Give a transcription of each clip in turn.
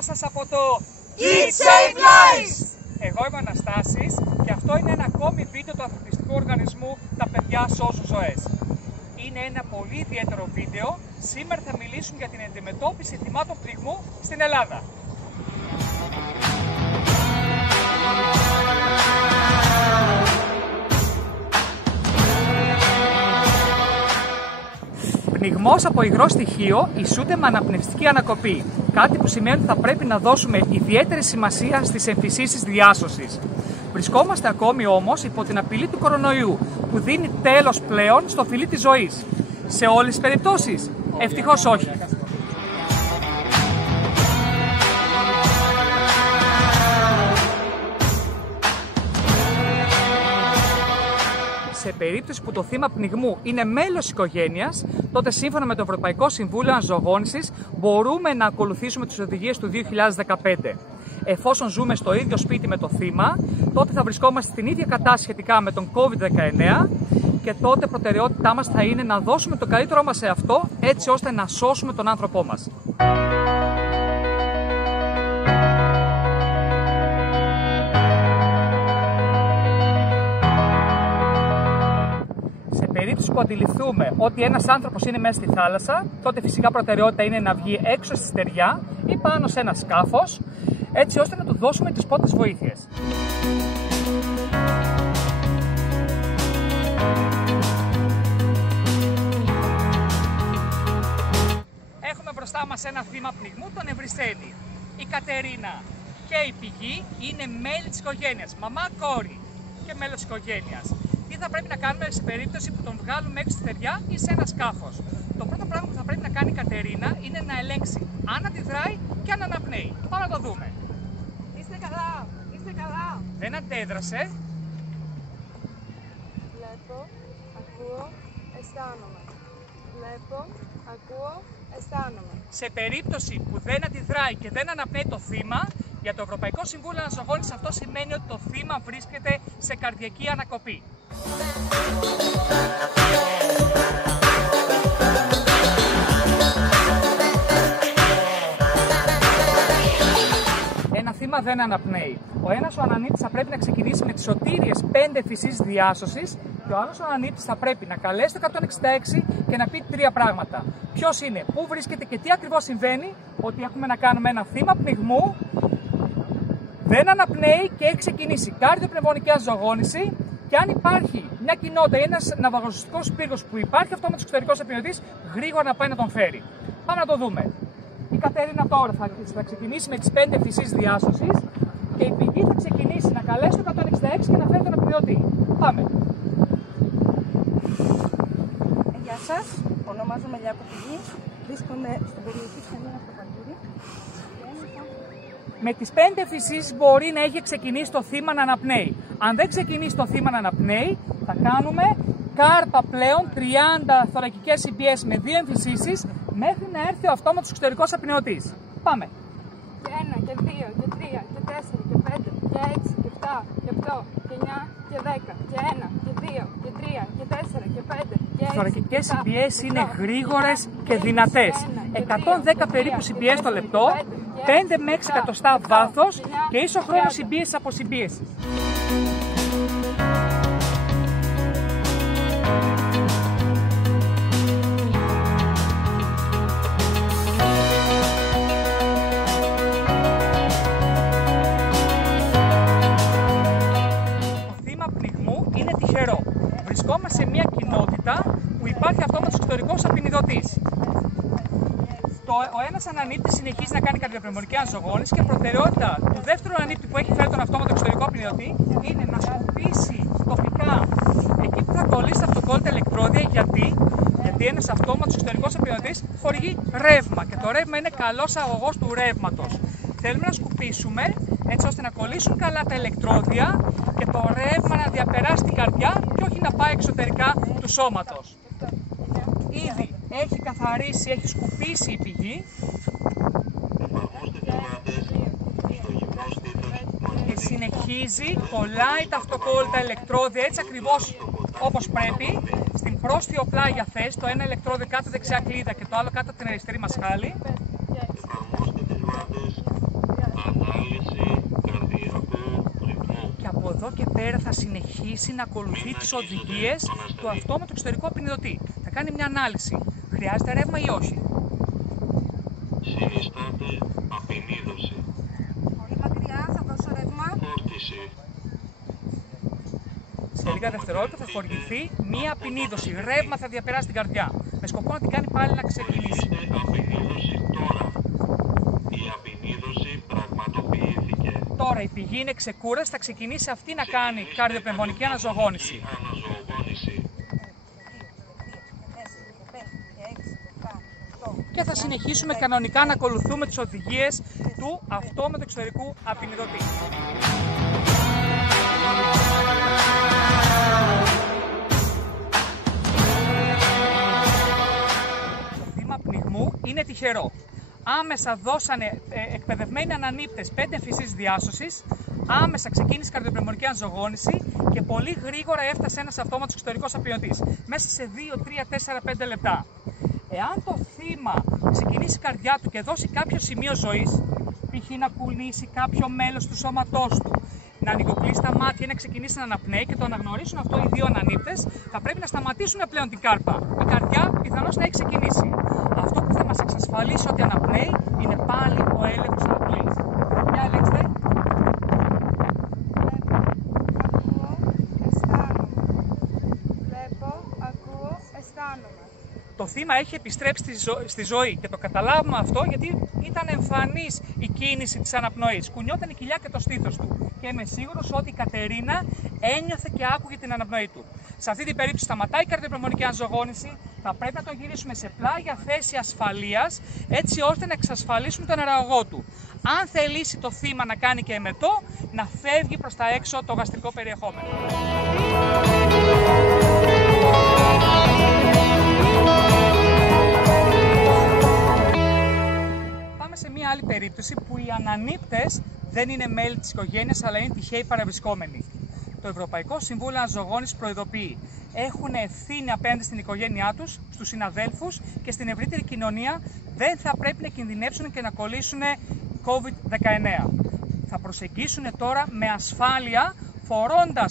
Γεια σας από το Kids Save Lives! Εγώ είμαι ο Αναστάσης και αυτό είναι ένα ακόμη βίντεο του ανθρωπιστικού οργανισμού «Τα παιδιά σώζουν ζωές». Είναι ένα πολύ ιδιαίτερο βίντεο. Σήμερα θα μιλήσουν για την αντιμετώπιση θυμάτων πνιγμού στην Ελλάδα. Πνιγμός από υγρό στοιχείο ισούται με αναπνευστική ανακοπή, κάτι που σημαίνει ότι θα πρέπει να δώσουμε ιδιαίτερη σημασία στις εμφυσίσεις διάσωσης. Βρισκόμαστε ακόμη όμως υπό την απειλή του κορονοϊού, που δίνει τέλος πλέον στο φιλί της ζωής. Σε όλες τις περιπτώσεις, ευτυχώς όχι. Σε περίπτωση που το θύμα πνιγμού είναι μέλος της οικογένειας, τότε σύμφωνα με το Ευρωπαϊκό Συμβούλιο Αναζωογόνησης μπορούμε να ακολουθήσουμε τις οδηγίες του 2015. Εφόσον ζούμε στο ίδιο σπίτι με το θύμα, τότε θα βρισκόμαστε στην ίδια κατάσταση σχετικά με τον COVID-19 και τότε προτεραιότητά μας θα είναι να δώσουμε το καλύτερό μας σε αυτό, έτσι ώστε να σώσουμε τον άνθρωπό μας. Σε περίπτωση που αντιληφθούμε ότι ένας άνθρωπος είναι μέσα στη θάλασσα, τότε φυσικά προτεραιότητα είναι να βγει έξω στη στεριά ή πάνω σε ένα σκάφος, έτσι ώστε να του δώσουμε τις πρώτες βοήθειες. Έχουμε μπροστά μας ένα θύμα πνιγμού, τον Ευρυσθένη. Η Κατερίνα και η Πηγή είναι μέλη της οικογένειας, μαμά, κόρη και μέλος της οικογένειας. Τι θα πρέπει να κάνουμε σε περίπτωση που τον βγάλουμε έξω στη στεριά ή σε ένα σκάφος? Το πρώτο πράγμα που θα πρέπει να κάνει η Κατερίνα είναι να ελέγξει αν αντιδράει και αν αναπνέει. Πάμε να το δούμε. Είστε καλά, είστε καλά. Δεν αντέδρασε. Βλέπω, ακούω, αισθάνομαι. Βλέπω, ακούω, αισθάνομαι. Σε περίπτωση που δεν αντιδράει και δεν αναπνέει το θύμα, για το Ευρωπαϊκό Συμβούλιο Αναζωογόνησης αυτό σημαίνει ότι το θύμα βρίσκεται σε καρδιακή ανακοπή. Ένα θύμα δεν αναπνέει. Ο ένας ο ανανύτης θα πρέπει να ξεκινήσει με τις σωτήριες 5 εμφυσίσεις διάσωσης και ο άλλος ο ανανύτης θα πρέπει να καλέσει το 166 και να πει 3 πράγματα. Ποιος είναι, πού βρίσκεται και τι ακριβώς συμβαίνει, ότι έχουμε να κάνουμε ένα θύμα πνιγμού, δεν αναπνέει και έχει ξεκινήσει καρδιοπνευμονική αναζωογόνηση και αν υπάρχει μια κοινότητα ή ένας ναυαγοσωστικός πύργος που υπάρχει αυτόματος εξωτερικός επινδυτής, γρήγορα να πάει να τον φέρει. Πάμε να το δούμε. Η Κατερίνα τώρα θα ξεκινήσει με τις 5 εμφυσίσεις διάσωσης και η Πηγή θα ξεκινήσει να καλέσει το 166 και να φέρει τον απεινιωτή. Πάμε. Γεια σας, ονομάζομαι Λιάκο Πηγή, βρίσκομαι στην περιοχή της Χανίνα στο Παντούρι. Με τις 5 εμφυσίσεις μπορεί να έχει ξεκινήσει το θύμα να αναπνέει. Αν δεν ξεκινήσει το θύμα να αναπνέει, θα κάνουμε κάρπα πλέον 30 θωρακικές CBS με 2 εμφυσίσεις μέχρι να έρθει ο αυτόματος εξωτερικός απεινιωτής. Πάμε. Και 1, και 2, και 3, και 4, και 5, και 6, και 7, και 8, και 9, και 10, και 1, και 2, και 3, και 4, και 5, και 6. Οι θωρακικές CBS είναι γρήγορες και δυνατές. 110 περίπου CBS το λεπτό, 5 με 6 εκατοστά βάθος και ίσο χρόνο CBS από CBS. Είναι τυχερό. Βρισκόμαστε σε μια κοινότητα που υπάρχει αυτόματος εξωτερικός απεινιδωτής. Ο ένας ανανύτης συνεχίζει να κάνει καρδιοπνευμονική αναζωογόνηση και προτεραιότητα του δεύτερου ανανύτη που έχει φέρει τον αυτόματο εξωτερικό απεινιδωτή είναι να σκουπίσει τοπικά εκεί που θα κολλήσει τα αυτοκόλλητα ηλεκτρόδια. Γιατί ένας αυτόματος εξωτερικός απεινιδωτής χορηγεί ρεύμα και το ρεύμα είναι καλός αγωγός του ρεύματος. Θέλουμε να σκουπίσουμε έτσι ώστε να κολλήσουν καλά τα ηλεκτρόδια και το ρεύμα να διαπεράσει την καρδιά και όχι να πάει εξωτερικά του σώματος. Ήδη έχει καθαρίσει, έχει σκουπίσει η Πηγή και συνεχίζει, κολλάει τα αυτοκόλλητα ηλεκτρόδια έτσι ακριβώς όπως πρέπει στην πρόστιο πλάγια θέση, το ένα ηλεκτρόδιο κάτω δεξιά κλίδα και το άλλο κάτω από την αριστερή μασχάλη. Ανάλυση καρδιακού ρυθμού. Και από εδώ και πέρα θα συνεχίσει να ακολουθεί τις οδηγίες του αυτόματου εξωτερικού απεινιδωτή. Θα κάνει μια ανάλυση. Χρειάζεται ρεύμα ή όχι. Συνιστάται απεινίδωση. Πολύ μακριά, θα δώσω ρεύμα. Φόρτιση. Σε λίγα δευτερόλεπτα θα χορηγηθεί μία απεινίδωση. Ρεύμα θα διαπεράσει την καρδιά. Με σκοπό να την κάνει πάλι να ξεκινήσει. Απεινίδωση τώρα. Η απεινίδωση πραγματοποιήθηκε. Τώρα η πηγή είναι ξεκούραση, θα ξεκινήσει αυτή να κάνει καρδιοπνευμονική αναζωογόνηση. Και θα συνεχίσουμε κανονικά να ακολουθούμε τις οδηγίες του αυτόματου εξωτερικού απεινιδωτή. Το θύμα πνιγμού είναι τυχερό. Άμεσα δώσανε εκπαιδευμένοι ανανύπτες 5 εμφυσίς διάσωσης, άμεσα ξεκίνησε η καρδιοπνευμονική αναζωογόνηση και πολύ γρήγορα έφτασε ένας αυτόματος εξωτερικός απεινιδωτής, μέσα σε 2, 3, 4, 5 λεπτά. Εάν το θύμα ξεκινήσει η καρδιά του και δώσει κάποιο σημείο ζωής, π.χ. να κουνήσει κάποιο μέλος του σώματός του, να ανοιγοκλείσει τα μάτια ή να ξεκινήσει να αναπνέει και το αναγνωρίσουν αυτό οι δύο ανανύπτες, θα πρέπει να σταματήσουν πλέον την κάρπα. Η καρδιά πιθανώς να έχει ξεκινήσει. Αυτό που θα μας εξασφαλίσει ότι αναπνέει είναι πάλι ο έλεγχος αναπνοής. Για ελέγξτε. Βλέπω, ακούω, αισθάνομαι. Το θύμα έχει επιστρέψει στη ζωή και το καταλάβουμε αυτό γιατί ήταν εμφανής η κίνηση της αναπνοής. Κουνιόταν η κοιλιά και το στήθος του. Και είμαι σίγουρος ότι η Κατερίνα ένιωθε και άκουγε την αναπνοή του. Σε αυτή την περίπτωση σταματάει η καρδιοπνευμονική αναζωογόνηση. Θα πρέπει να τον γυρίσουμε σε πλάγια θέση ασφαλείας, έτσι ώστε να εξασφαλίσουμε τον νευραγωγό του. Αν θελήσει το θύμα να κάνει και εμετό, να φεύγει προς τα έξω το γαστρικό περιεχόμενο. Σε μια άλλη περίπτωση που οι ανανύπτες δεν είναι μέλη της οικογένειας αλλά είναι τυχαίοι παραβρισκόμενοι. Το Ευρωπαϊκό Συμβούλιο Αναζωογόνησης προειδοποιεί: έχουν ευθύνη απέναντι στην οικογένειά τους, στους συναδέλφους και στην ευρύτερη κοινωνία, δεν θα πρέπει να κινδυνεύσουν και να κολλήσουν COVID-19. Θα προσεγγίσουν τώρα με ασφάλεια,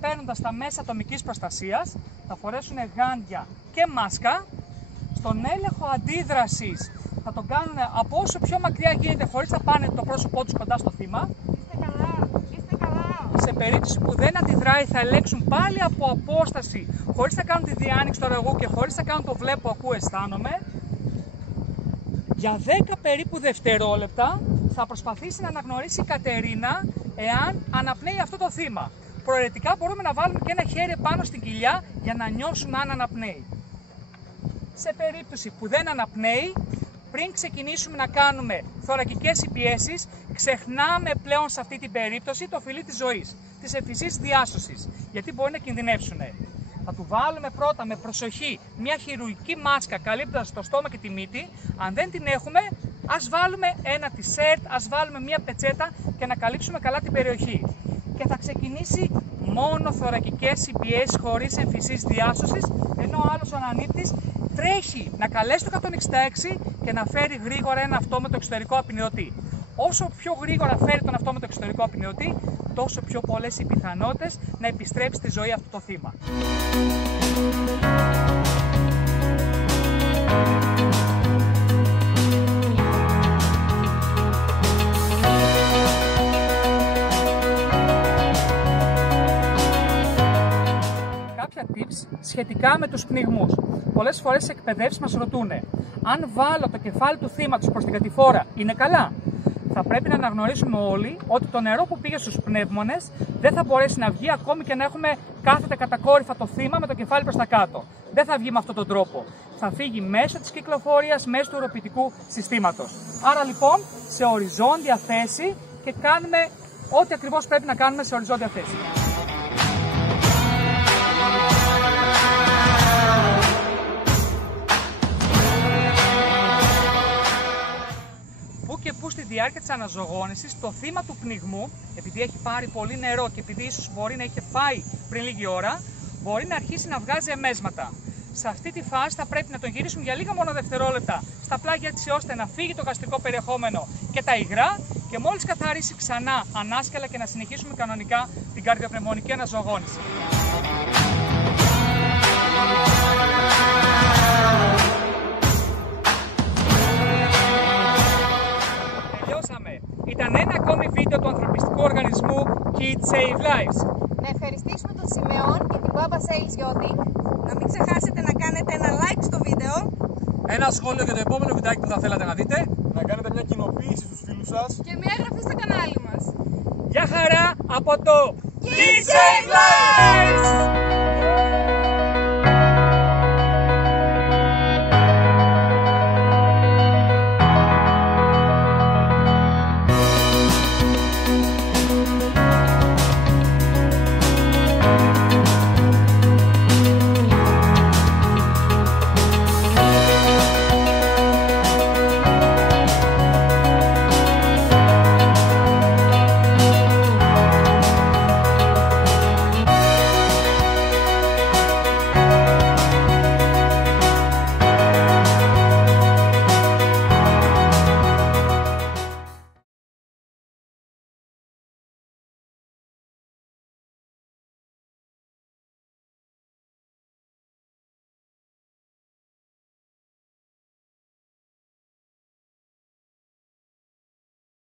παίρνοντας τα μέσα ατομικής προστασίας, θα φορέσουν γάντια και μάσκα. Στον έλεγχο αντίδρασης θα τον κάνουν από όσο πιο μακριά γίνεται, χωρίς να πάνε το πρόσωπό τους κοντά στο θύμα. Είστε καλά, είστε καλά. Σε περίπτωση που δεν αντιδράει, θα ελέγξουν πάλι από απόσταση, χωρίς να κάνουν τη διάνοιξη του νευραγωγού και χωρίς να κάνουν το βλέπω, ακούω, αισθάνομαι. Για 10 περίπου δευτερόλεπτα θα προσπαθήσει να αναγνωρίσει η Κατερίνα εάν αναπνέει αυτό το θύμα. Προαιρετικά μπορούμε να βάλουμε και ένα χέρι πάνω στην κοιλιά για να νιώσουμε αν αναπνέει. Σε περίπτωση που δεν αναπνέει, πριν ξεκινήσουμε να κάνουμε θωρακικές συμπιέσεις, ξεχνάμε πλέον σε αυτή την περίπτωση το φιλί της ζωής, της εμφυσής διάσωσης, γιατί μπορεί να κινδυνεύσουν. Θα του βάλουμε πρώτα με προσοχή μια χειρουργική μάσκα καλύπτοντας το στόμα και τη μύτη. Αν δεν την έχουμε, ας βάλουμε ένα t-shirt, ας βάλουμε μια πετσέτα και να καλύψουμε καλά την περιοχή. Και θα ξεκινήσει μόνο θωρακικές συμπιέσεις χωρίς εμφυσής διάσωσης, ενώ ο άλλος ο ανανύπτης τρέχει να καλέσει το 166 και να φέρει γρήγορα ένα αυτόματο εξωτερικό απεινιδωτή. Όσο πιο γρήγορα φέρει τον αυτόματο εξωτερικό απεινιδωτή, τόσο πιο πολλές οι πιθανότητες να επιστρέψει στη ζωή αυτό το θύμα. Κάποια tips σχετικά με τους πνιγμούς. Πολλές φορές σε εκπαιδεύσεις μας ρωτούνε: αν βάλω το κεφάλι του θύματος προς την κατηφόρα, είναι καλά? Θα πρέπει να αναγνωρίσουμε όλοι ότι το νερό που πήγε στους πνεύμονες δεν θα μπορέσει να βγει ακόμη και να έχουμε κάθεται κατακόρυφα το θύμα με το κεφάλι προς τα κάτω. Δεν θα βγει με αυτόν τον τρόπο. Θα φύγει μέσω της κυκλοφορίας, μέσω του οροπητικού συστήματος. Άρα λοιπόν σε οριζόντια θέση και κάνουμε ό,τι ακριβώς πρέπει να κάνουμε σε οριζόντια θέση. Που και που στη διάρκεια της αναζωογόνησης το θύμα του πνιγμού, επειδή έχει πάρει πολύ νερό και επειδή ίσως μπορεί να είχε φάει πριν λίγη ώρα, μπορεί να αρχίσει να βγάζει εμέσματα. Σε αυτή τη φάση θα πρέπει να τον γυρίσουμε για λίγα μόνο δευτερόλεπτα στα πλάγια έτσι ώστε να φύγει το γαστρικό περιεχόμενο και τα υγρά και μόλις καθαρίσει ξανά ανάσκελα και να συνεχίσουμε κανονικά την καρδιοπνευμονική αναζωογόνηση. Τελειώσαμε. Ήταν ένα ακόμη βίντεο του ανθρωπιστικού οργανισμού Kids Save Lives. Να ευχαριστήσουμε τον Σιμεών και την Baba Sales Yachting. Να μην ξεχάσετε να κάνετε ένα like στο βίντεο. Ένα σχόλιο για το επόμενο βιντεάκι που θα θέλατε να δείτε. Να κάνετε μια κοινοποίηση στους φίλους σας. Και μια εγγραφή στο κανάλι μας. Γεια χαρά από το Kids Save Lives!